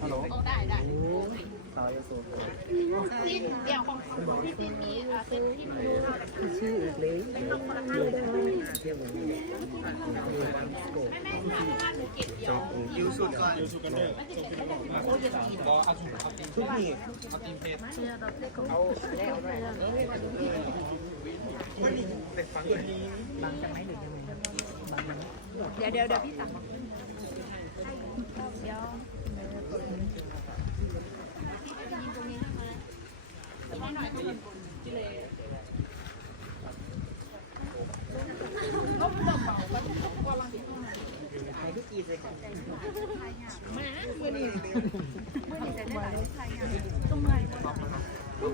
ฮัลโหลได้ได้สาวยโสธรเดี๋ยวของพี่จินมีเอ่อซีนดูชื่ออีกเลยเป็นคำคนละข้างเลยไม่ไม่ค่ะเพราะว่าหนูเก็บเดี๋ยวยิวสุดก่อนยิวสุดกันเด้อโอ้ยอย่าตีนก็อาถุงเอาตีนทุกทีเอาตีนเพชรเอาแล้วไปวันนี้แต่ฟังวันนี้บางจะไม่หรือจะไม่บางเดี๋ยวเดี๋ยวเดี๋ยวพี่สั่ง ดี๋ยวพี่ตักเดี๋ยวไ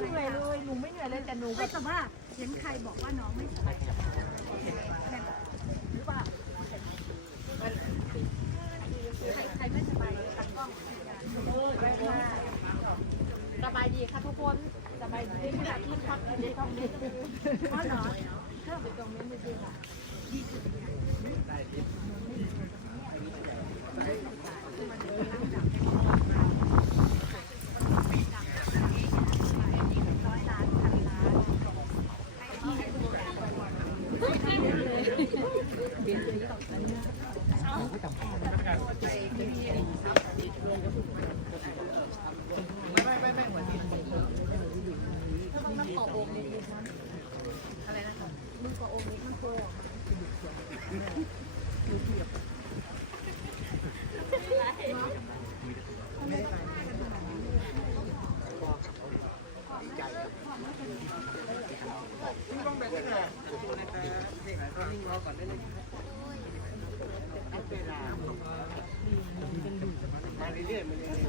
ม่เหนื่อยเลยหนูไม่เหนื่อยเลยแต่หนูไม่แต่ว่าเห็นใครบอกว่าน้องไม่สบายหรือเปล่าใครใครไม่สบายตัดกล้อง สบายดี คนสบายดีขนาดที่พักในท้องนี้อ๋อเหรอเพิ่มไปตรงนี้ไม่ดีค่ะ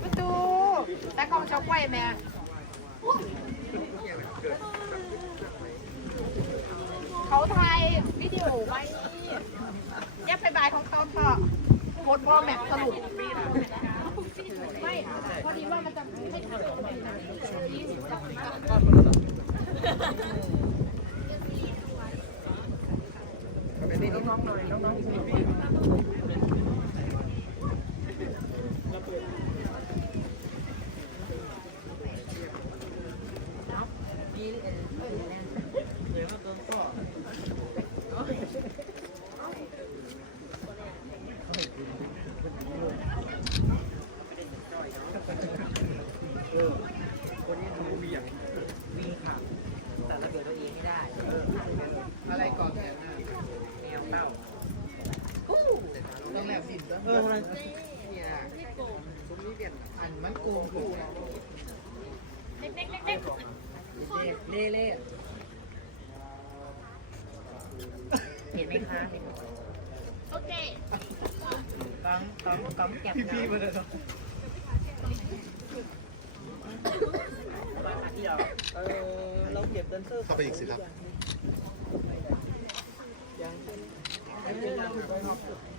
ประตูแต่กองจะไหวแม่ เขาถ่ายวิดีโอไว้แยกไปบายของเขาต่อโคตรบอแมปสรุปไม่พอดีว่ามันจะให้ทำตรงไหนนะยี่สิบสองๆเป็นนี่น้องๆหน่อยน้องๆ คนนี้ดูมีอย่าง มีค่ะ แต่ระเบียบตัวเองไม่ได้ อะไรก่อนแขนหน้า แนวเป้า ต้องแบบสินเอออะไรเนี่ยตรงนี้เปลี่ยนอัน มันโกงกูเล็กๆเล็กเล่เล่เห็นไหมคะเห็นไหมๆโอเคต้งต้องต้งแก็บพี่เงาพี่มาเลยเนาะเออเราเก็บเดนเซอร์เข้าไปอีกสิครับยังให้เป็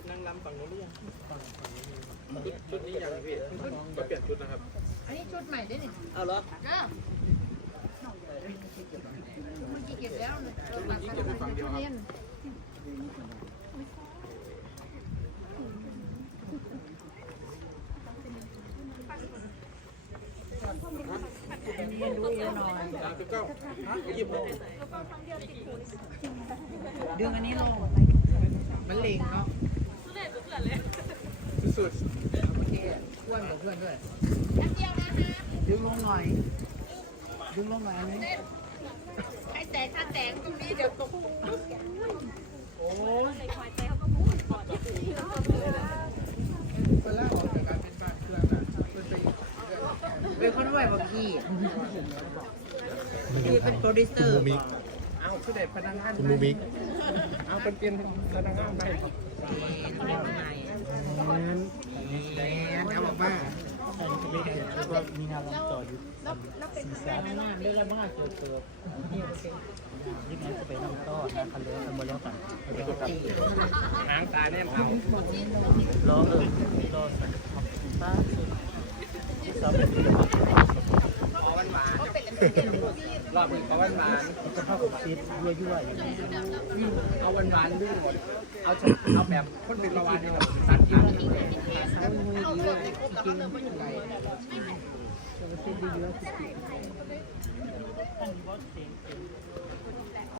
นนางรำเป็นางรำฝั่งนู้นหรือยังชุดนี้ยังพี่ก็เปลี่ยนชุดนะครับ อันนี้ชุดใหม่ด้วยนี่เอาเหรออ้าวเมื่อกี้เก็บแล้วเนี่ยเออตัดกันชุดนี้ดูเยอะหน่อยสามสิบเก้ายี่สิบหกดึงอันนี้ลงมันเหล็งเนาะ สุดๆโอเคเพื่อนกับเพื่อนด้วยแป๊บเดียวนะคะดึงลงหน่อยดึงลงหน่อยอันนี้ให้แตกถ้าแตกตรงนี้เดี๋ยวตกโอ้ยเวลาออกจากการเป็นบ้านเครื่องอะมันไปเป็นคนด้วยบอกพี่พี่เป็นโปรดิวเซอร์ เอาคือเด็กพนักงานคุณลูมิกเอาเป็นเปลี่ยนพนักงานไปเขาเรียกว่าไงแดนเอาบอกว่ามีงานลำต่ออยู่สี่แสนงานเรื่องอะไรบ้างเกิดเกิดยิ่งนั้นจะไปลำต่อนะคันเรือคันบนแล้วกันเดี๋ยวกับหางตาเนี่ยเอารอเออรอสักพักตาสุดสอบเป็นอ๋อมันหวานก็เป็นกัน รอบนี้เขาหวานหวานมันจะเข้ากับซีดยั่วๆอย่างนี้เอาหวานหวานดื้อหมดเอาเอาแบบคนเป็นประวานนี่เราสัตว์อย่างนี้เอาเริ่มไม่ครบแล้วก็เริ่มไม่อยู่